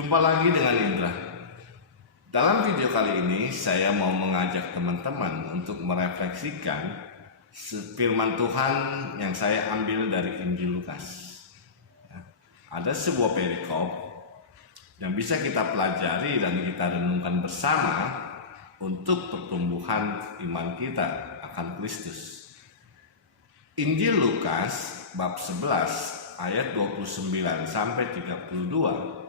Jumpa lagi dengan Indra. Dalam video kali ini saya mau mengajak teman-teman untuk merefleksikan firman Tuhan yang saya ambil dari Injil Lukas. Ada sebuah perikop yang bisa kita pelajari dan kita renungkan bersama untuk pertumbuhan iman kita akan Kristus. Injil Lukas bab 11 ayat 29 sampai 32.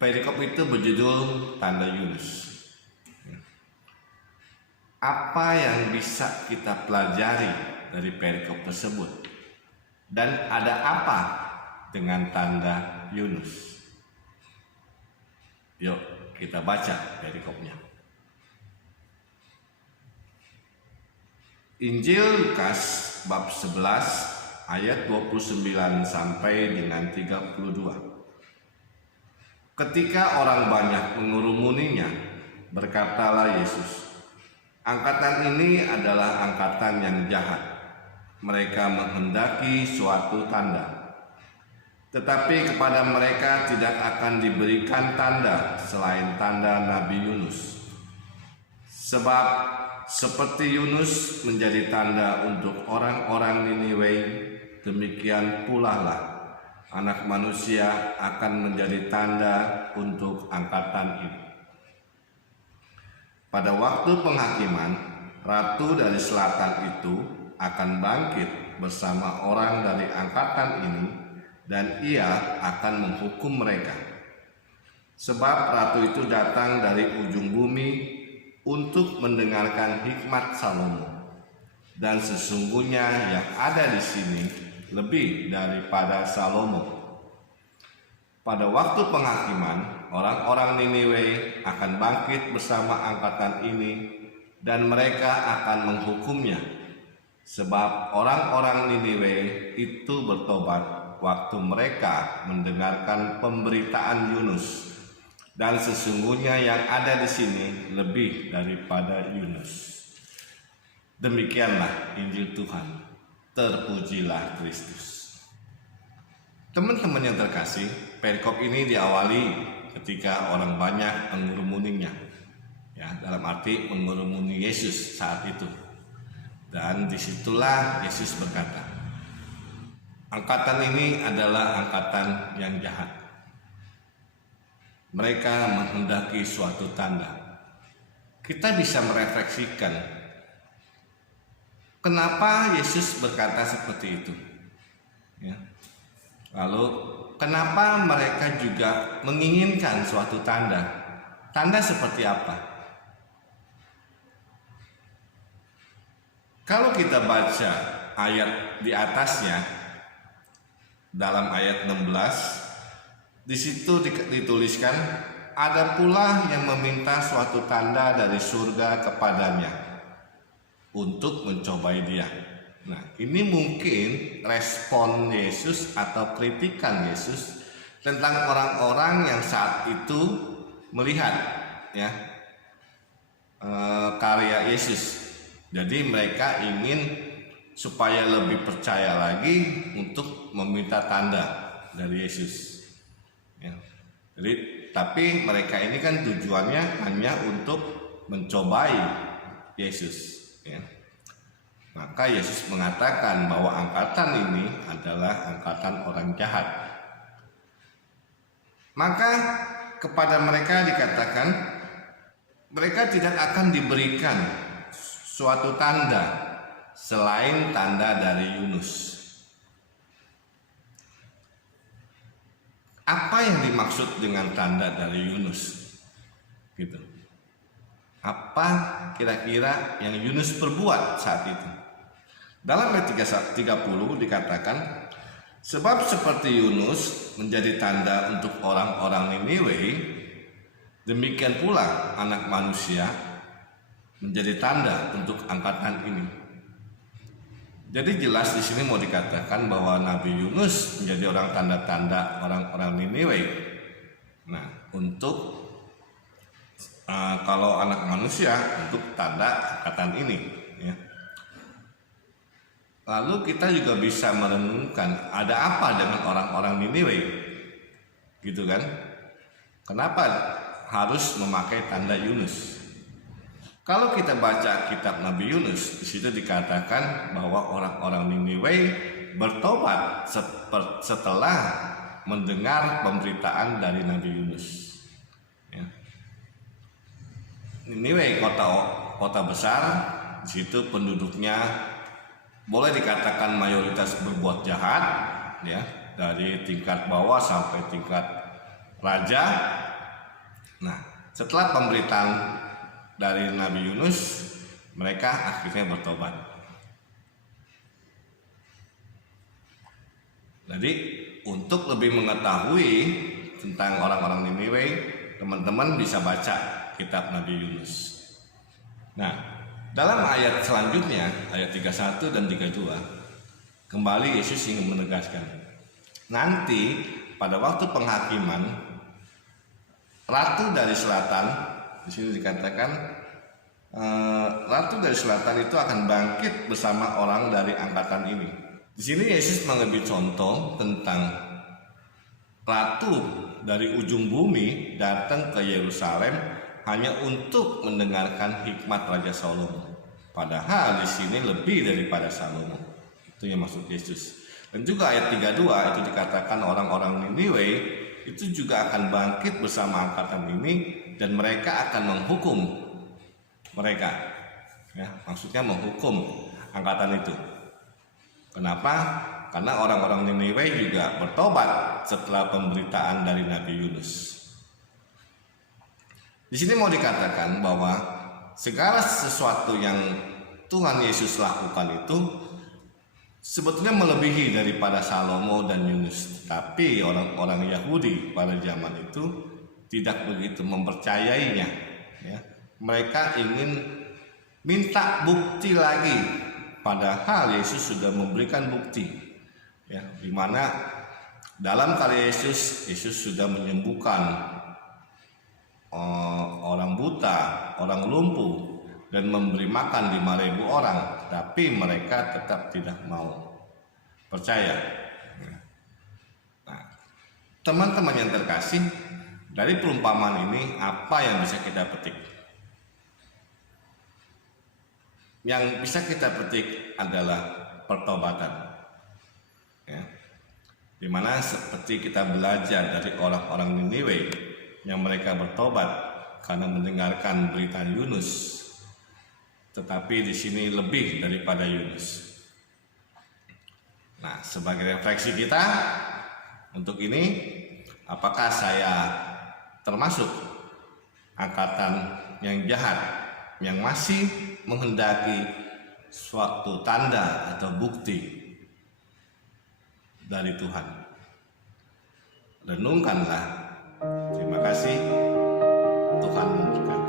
Perikop itu berjudul Tanda Yunus. Apa yang bisa kita pelajari dari perikop tersebut? Dan ada apa dengan tanda Yunus? Yuk kita baca perikopnya. Injil Lukas bab 11 ayat 29 sampai dengan 32. Ketika orang banyak mengurumuninya, berkatalah Yesus, "Angkatan ini adalah angkatan yang jahat. Mereka menghendaki suatu tanda. Tetapi kepada mereka tidak akan diberikan tanda selain tanda Nabi Yunus. Sebab seperti Yunus menjadi tanda untuk orang-orang Niniwe, demikian pula lah Anak Manusia akan menjadi tanda untuk angkatan ini." Pada waktu penghakiman, ratu dari selatan itu akan bangkit bersama orang dari angkatan ini, dan ia akan menghukum mereka. Sebab ratu itu datang dari ujung bumi untuk mendengarkan hikmat Salomo, dan sesungguhnya yang ada di sini lebih daripada Salomo. Pada waktu penghakiman, orang-orang Niniwe akan bangkit bersama angkatan ini, dan mereka akan menghukumnya. Sebab orang-orang Niniwe itu bertobat waktu mereka mendengarkan pemberitaan Yunus, dan sesungguhnya yang ada di sini lebih daripada Yunus. Demikianlah Injil Tuhan. Terpujilah Kristus. Teman-teman yang terkasih, perikop ini diawali ketika orang banyak mengurumuninya, ya, dalam arti mengurumuni Yesus saat itu. Dan disitulah Yesus berkata, angkatan ini adalah angkatan yang jahat. Mereka menghendaki suatu tanda. Kita bisa merefleksikan, kenapa Yesus berkata seperti itu? Ya. Lalu, kenapa mereka juga menginginkan suatu tanda? Tanda seperti apa? Kalau kita baca ayat di atasnya, dalam ayat 16, di situ dituliskan, ada pula yang meminta suatu tanda dari surga kepadanya untuk mencobai dia. Nah, ini mungkin respon Yesus atau kritikan Yesus tentang orang-orang yang saat itu melihat, ya, karya Yesus. Jadi mereka ingin supaya lebih percaya lagi untuk meminta tanda dari Yesus. Ya. Jadi, tapi mereka ini kan tujuannya hanya untuk mencobai Yesus. Ya. Maka Yesus mengatakan bahwa angkatan ini adalah angkatan orang jahat. Maka kepada mereka dikatakan mereka tidak akan diberikan suatu tanda selain tanda dari Yunus. Apa yang dimaksud dengan tanda dari Yunus? Gitu. Apa kira-kira yang Yunus perbuat saat itu? Dalam ayat 30 dikatakan, sebab seperti Yunus menjadi tanda untuk orang-orang Niniwe, demikian pula Anak Manusia menjadi tanda untuk angkatan ini. Jadi jelas di sini mau dikatakan bahwa Nabi Yunus menjadi orang tanda-tanda orang-orang Niniwe. Nah, untuk kalau Anak Manusia untuk tanda angkatan ini, ya. Lalu kita juga bisa merenungkan ada apa dengan orang-orang Niniwe. gitu kan? Kenapa harus memakai tanda Yunus? Kalau kita baca kitab Nabi Yunus, di situ dikatakan bahwa orang-orang Niniwe bertobat setelah mendengar pemberitaan dari Nabi Yunus. Ya. Niniwe kota besar, di situ penduduknya boleh dikatakan mayoritas berbuat jahat, ya, dari tingkat bawah sampai tingkat raja. Nah, setelah pemberitaan dari Nabi Yunus, mereka akhirnya bertobat. Jadi, untuk lebih mengetahui tentang orang-orang Niniwe, teman-teman bisa baca kitab Nabi Yunus. Nah, dalam ayat selanjutnya, ayat 31 dan 32, kembali Yesus ingin menegaskan, nanti pada waktu penghakiman, Ratu dari Selatan, di sini dikatakan Ratu dari Selatan itu akan bangkit bersama orang dari angkatan ini. Di sini Yesus mengambil contoh tentang ratu dari ujung bumi datang ke Yerusalem hanya untuk mendengarkan hikmat Raja Salomo. Padahal di sini lebih daripada Salomo. Itu yang maksud Yesus. Dan juga ayat 32 itu dikatakan orang-orang Niniwe itu juga akan bangkit bersama angkatan ini dan mereka akan menghukum mereka. Ya, maksudnya menghukum angkatan itu. Kenapa? Karena orang-orang Niniwe juga bertobat setelah pemberitaan dari Nabi Yunus. Di sini mau dikatakan bahwa segala sesuatu yang Tuhan Yesus lakukan itu sebetulnya melebihi daripada Salomo dan Yunus. Tapi orang-orang Yahudi pada zaman itu tidak begitu mempercayainya. Ya. Mereka ingin minta bukti lagi, padahal Yesus sudah memberikan bukti. Ya, di mana dalam karya Yesus sudah menyembuhkan orang buta, orang lumpuh, dan memberi makan 5.000 orang, tapi mereka tetap tidak mau percaya. Nah, teman-teman yang terkasih, dari perumpamaan ini apa yang bisa kita petik? Yang bisa kita petik adalah pertobatan. Ya. Dimana seperti kita belajar dari orang-orang Niniwe yang mereka bertobat karena mendengarkan berita Yunus, tetapi di sini lebih daripada Yunus. Nah, sebagai refleksi kita untuk ini, apakah saya termasuk angkatan yang jahat yang masih menghendaki suatu tanda atau bukti dari Tuhan? Renungkanlah. Terima kasih. Tuhan memberkati.